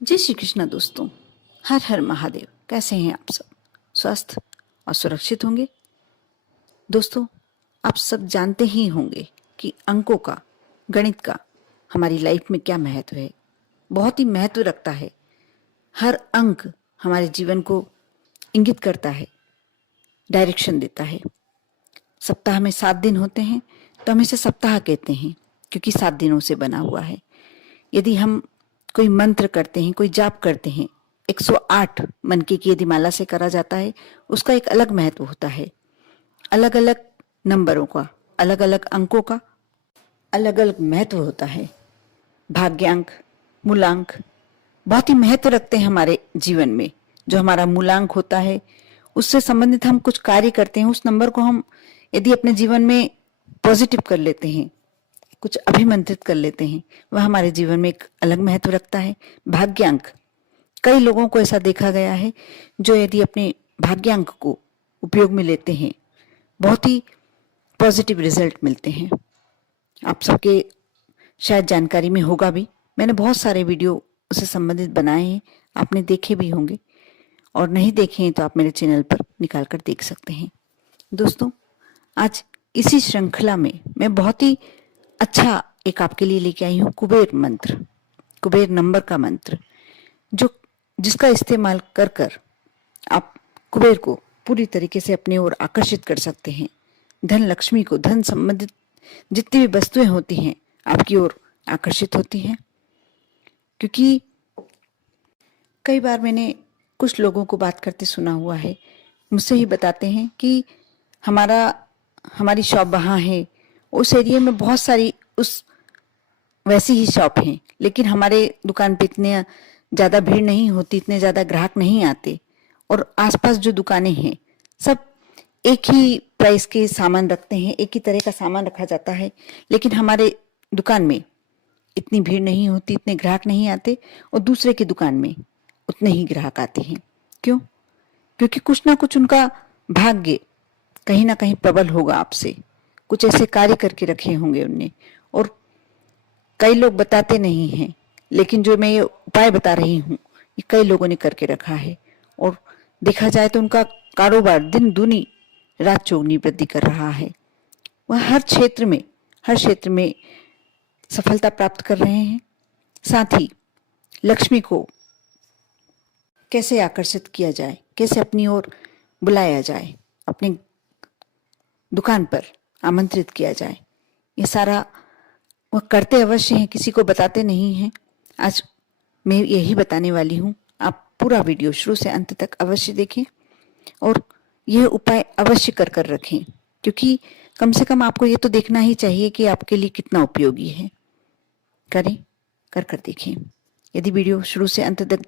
जय श्री कृष्णा दोस्तों। हर हर महादेव। कैसे हैं आप सब? स्वस्थ और सुरक्षित होंगे। दोस्तों, आप सब जानते ही होंगे कि अंकों का, गणित का हमारी लाइफ में क्या महत्व है। बहुत ही महत्व रखता है। हर अंक हमारे जीवन को इंगित करता है, डायरेक्शन देता है। सप्ताह में 7 दिन होते हैं तो हम इसे सप्ताह कहते हैं क्योंकि 7 दिनों से बना हुआ है। यदि हम कोई मंत्र करते हैं, कोई जाप करते हैं, 108 मन की यदि माला से करा जाता है, उसका एक अलग महत्व होता है। अलग अलग नंबरों का, अलग अलग अंकों का अलग अलग महत्व होता है। भाग्यांक, मूलांक बहुत ही महत्व रखते हैं हमारे जीवन में। जो हमारा मूलांक होता है, उससे संबंधित हम कुछ कार्य करते हैं, उस नंबर को हम यदि अपने जीवन में पॉजिटिव कर लेते हैं, कुछ अभिमंत्रित कर लेते हैं, वह हमारे जीवन में एक अलग महत्व रखता है। भाग्यांक, कई लोगों को ऐसा देखा गया है जो यदि अपने भाग्यांक को उपयोग में लेते हैं, बहुत ही पॉजिटिव रिजल्ट मिलते हैं। आप सबके शायद जानकारी में होगा भी, मैंने बहुत सारे वीडियो उससे संबंधित बनाए हैं, आपने देखे भी होंगे, और नहीं देखे हैं तो आप मेरे चैनल पर निकाल कर देख सकते हैं। दोस्तों, आज इसी श्रृंखला में मैं बहुत ही अच्छा एक आपके लिए लेके आई हूँ कुबेर मंत्र, कुबेर नंबर का मंत्र, जिसका इस्तेमाल कर कर आप कुबेर को पूरी तरीके से अपनी ओर आकर्षित कर सकते हैं। धन लक्ष्मी को, धन संबंधित जितनी भी वस्तुएं होती हैं आपकी ओर आकर्षित होती हैं। क्योंकि कई बार मैंने कुछ लोगों को बात करते सुना हुआ है, मुझसे ही बताते हैं कि हमारी शॉप वहाँ है, उस एरिया में बहुत सारी वैसी ही शॉप हैं, लेकिन हमारे दुकान पे इतने ज़्यादा भीड़ नहीं होती, इतने ज़्यादा ग्राहक नहीं आते, और आसपास जो दुकानें हैं सब एक ही प्राइस के सामान रखते हैं, एक ही तरह का सामान रखा जाता है, लेकिन हमारे दुकान में इतनी भीड़ नहीं होती, इतने ग्राहक नहीं आते, और दूसरे की दुकान में उतने ही ग्राहक आते हैं। क्यों? क्योंकि कुछ ना कुछ उनका भाग्य कहीं ना कहीं प्रबल होगा आपसे, कुछ ऐसे कार्य करके रखे होंगे उनने, और कई लोग बताते नहीं हैं, लेकिन जो मैं ये उपाय बता रही हूँ ये कई लोगों ने करके रखा है, और देखा जाए तो उनका कारोबार दिन दूनी रात चौगुनी वृद्धि कर रहा है। वह हर क्षेत्र में सफलता प्राप्त कर रहे हैं। साथ ही लक्ष्मी को कैसे आकर्षित किया जाए, कैसे अपनी ओर बुलाया जाए, अपनी दुकान पर आमंत्रित किया जाए, ये सारा वह करते अवश्य हैं, किसी को बताते नहीं हैं। आज मैं यही बताने वाली हूँ। आप पूरा वीडियो शुरू से अंत तक अवश्य देखें और यह उपाय अवश्य कर कर रखें, क्योंकि कम से कम आपको ये तो देखना ही चाहिए कि आपके लिए कितना उपयोगी है। करें, कर कर देखें। यदि वीडियो शुरू से अंत तक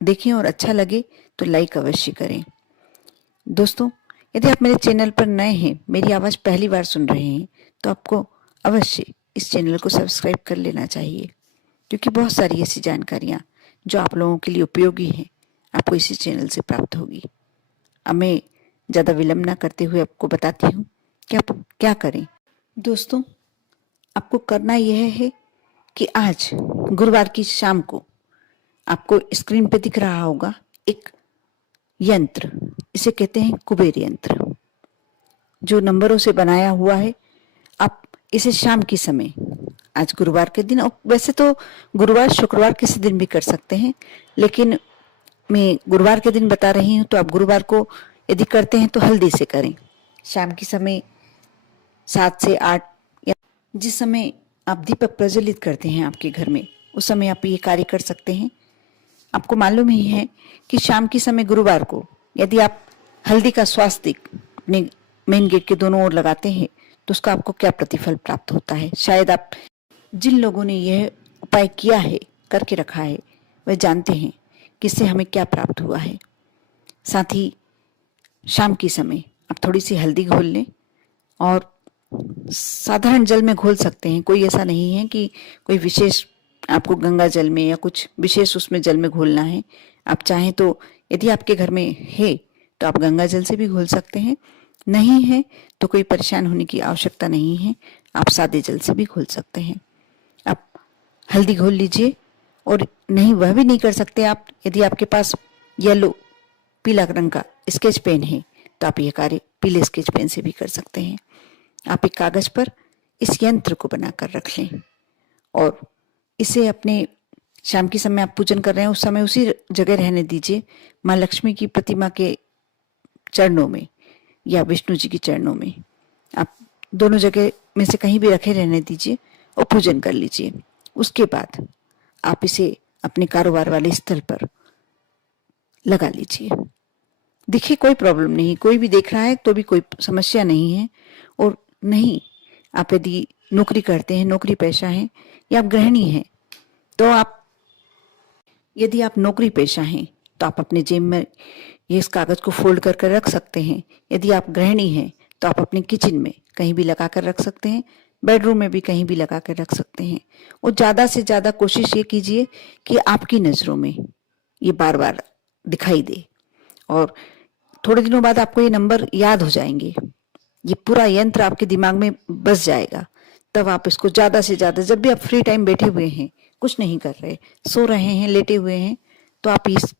देखें और अच्छा लगे तो लाइक अवश्य करें। दोस्तों, यदि आप मेरे चैनल पर नए हैं, मेरी आवाज़ पहली बार सुन रहे हैं, तो आपको अवश्य इस चैनल को सब्सक्राइब कर लेना चाहिए, क्योंकि बहुत सारी ऐसी जानकारियाँ जो आप लोगों के लिए उपयोगी हैं आपको इसी चैनल से प्राप्त होगी। अब मैं ज़्यादा विलंब ना करते हुए आपको बताती हूँ कि आप क्या करें। दोस्तों, आपको करना यह है कि आज गुरुवार की शाम को आपको स्क्रीन पे दिख रहा होगा एक यंत्र, इसे कहते हैं कुबेर यंत्र, जो नंबरों से बनाया हुआ है। आप इसे शाम के समय, आज गुरुवार के दिन, और वैसे तो गुरुवार शुक्रवार किसी दिन भी कर सकते हैं, लेकिन मैं गुरुवार के दिन बता रही हूँ, तो आप गुरुवार को यदि करते हैं तो हल्दी से करें। शाम के समय 7 से 8, या जिस समय आप दीपक प्रज्वलित करते हैं आपके घर में, उस समय आप ये कार्य कर सकते हैं। आपको मालूम ही है कि शाम के समय गुरुवार को यदि आप हल्दी का स्वास्तिक अपने मेन गेट के दोनों ओर लगाते हैं तो उसका आपको क्या प्रतिफल प्राप्त होता है, शायद आप जिन लोगों ने यह उपाय किया है, करके रखा है, वह जानते हैं कि इससे हमें क्या प्राप्त हुआ है। साथ ही शाम के समय आप थोड़ी सी हल्दी घोल लें, और साधारण जल में घोल सकते हैं, कोई ऐसा नहीं है कि कोई विशेष आपको गंगा जल में या कुछ विशेष उसमें जल में घोलना है। आप चाहें तो यदि आपके घर में है तो आप गंगा जल से भी घोल सकते हैं, नहीं है तो कोई परेशान होने की आवश्यकता नहीं है, आप सादे जल से भी घोल सकते हैं। आप हल्दी घोल लीजिए और नहीं, वह भी नहीं कर सकते आप, यदि आपके पास येलो पीला रंग का स्केच पेन है तो आप यह कार्य पीले स्केच पेन से भी कर सकते हैं। आप एक कागज पर इस यंत्र को बनाकर रख लें और इसे अपने शाम के समय आप पूजन कर रहे हैं उस समय उसी जगह रहने दीजिए, माँ लक्ष्मी की प्रतिमा के चरणों में या विष्णु जी के चरणों में। आप दोनों जगह में से कहीं भी रखे रहने दीजिए और पूजन कर लीजिए। उसके बाद आप इसे अपने कारोबार वाले स्थल पर लगा लीजिए। देखिए, कोई प्रॉब्लम नहीं, कोई भी देख रहा है तो भी कोई समस्या नहीं है। और नहीं, आप यदि नौकरी करते हैं, नौकरी पेशा है, या आप गृहिणी हैं, तो आप यदि आप नौकरी पेशा हैं तो आप अपने जेब में ये इस कागज को फोल्ड कर रख सकते हैं। यदि आप गृहिणी हैं तो आप अपने किचन में कहीं भी लगा कर रख सकते हैं, बेडरूम में भी कहीं भी लगा कर रख सकते हैं। और ज़्यादा से ज़्यादा कोशिश ये कीजिए कि आपकी नज़रों में ये बार बार दिखाई दे और थोड़े दिनों बाद आपको ये नंबर याद हो जाएंगे, ये पूरा यंत्र आपके दिमाग में बस जाएगा। तब आप इसको ज़्यादा से ज़्यादा, जब भी आप फ्री टाइम बैठे हुए हैं, कुछ नहीं कर रहे, सो रहे हैं, लेटे हुए हैं, तो आप इस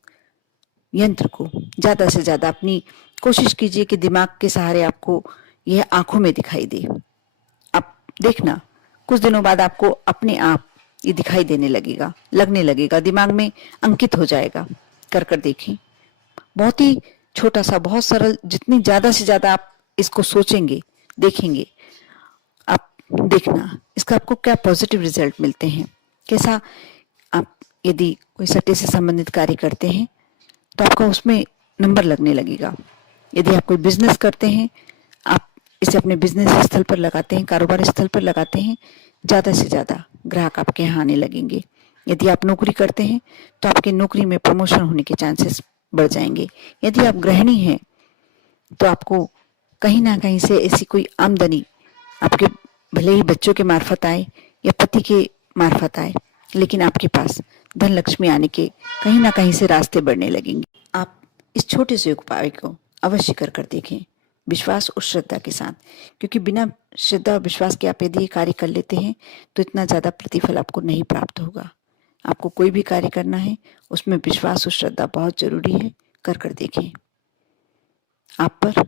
यंत्र को ज़्यादा से ज़्यादा अपनी कोशिश कीजिए कि दिमाग के सहारे आपको यह आंखों में दिखाई दे। आप देखना, कुछ दिनों बाद आपको अपने आप ये दिखाई देने लगेगा, लगने लगेगा, दिमाग में अंकित हो जाएगा। कर कर देखें, बहुत ही छोटा सा, बहुत सरल, जितनी ज़्यादा से ज़्यादा आप इसको सोचेंगे, देखेंगे, आप देखना इसका आपको क्या पॉजिटिव रिजल्ट मिलते हैं। कैसा, आप यदि कोई सट्टे से संबंधित कार्य करते हैं तो आपका उसमें नंबर लगने लगेगा। यदि आप कोई बिजनेस करते हैं, आप इसे अपने बिजनेस स्थल पर लगाते हैं, कारोबार स्थल पर लगाते हैं, ज़्यादा से ज़्यादा ग्राहक आपके यहाँ आने लगेंगे। यदि आप नौकरी करते हैं तो आपके नौकरी में प्रमोशन होने के चांसेस बढ़ जाएंगे। यदि आप गृहिणी हैं तो आपको कहीं ना कहीं से ऐसी कोई आमदनी आपके, भले ही बच्चों के मार्फत आए या पति के मार्फत आए, लेकिन आपके पास धन लक्ष्मी आने के कहीं ना कहीं से रास्ते बढ़ने लगेंगे। आप इस छोटे से उपाय को अवश्य कर देखें, विश्वास और श्रद्धा के साथ, क्योंकि बिना श्रद्धा और विश्वास के आप यदि ये कार्य कर लेते हैं तो इतना ज़्यादा प्रतिफल आपको नहीं प्राप्त होगा। आपको कोई भी कार्य करना है उसमें विश्वास और श्रद्धा बहुत जरूरी है। कर देखें। आप पर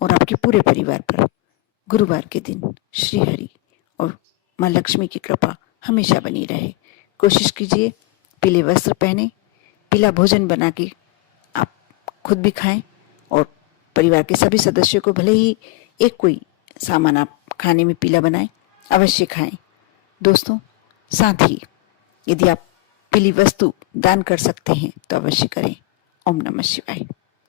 और आपके पूरे परिवार पर गुरुवार के दिन श्री हरि और माँ लक्ष्मी की कृपा हमेशा बनी रहे। कोशिश कीजिए, पीले वस्त्र पहने, पीला भोजन बना के आप खुद भी खाएं और परिवार के सभी सदस्यों को, भले ही एक कोई सामान आप खाने में पीला बनाएं, अवश्य खाएं। दोस्तों, साथ ही यदि आप पीली वस्तु दान कर सकते हैं तो अवश्य करें। ओम नमः शिवाय।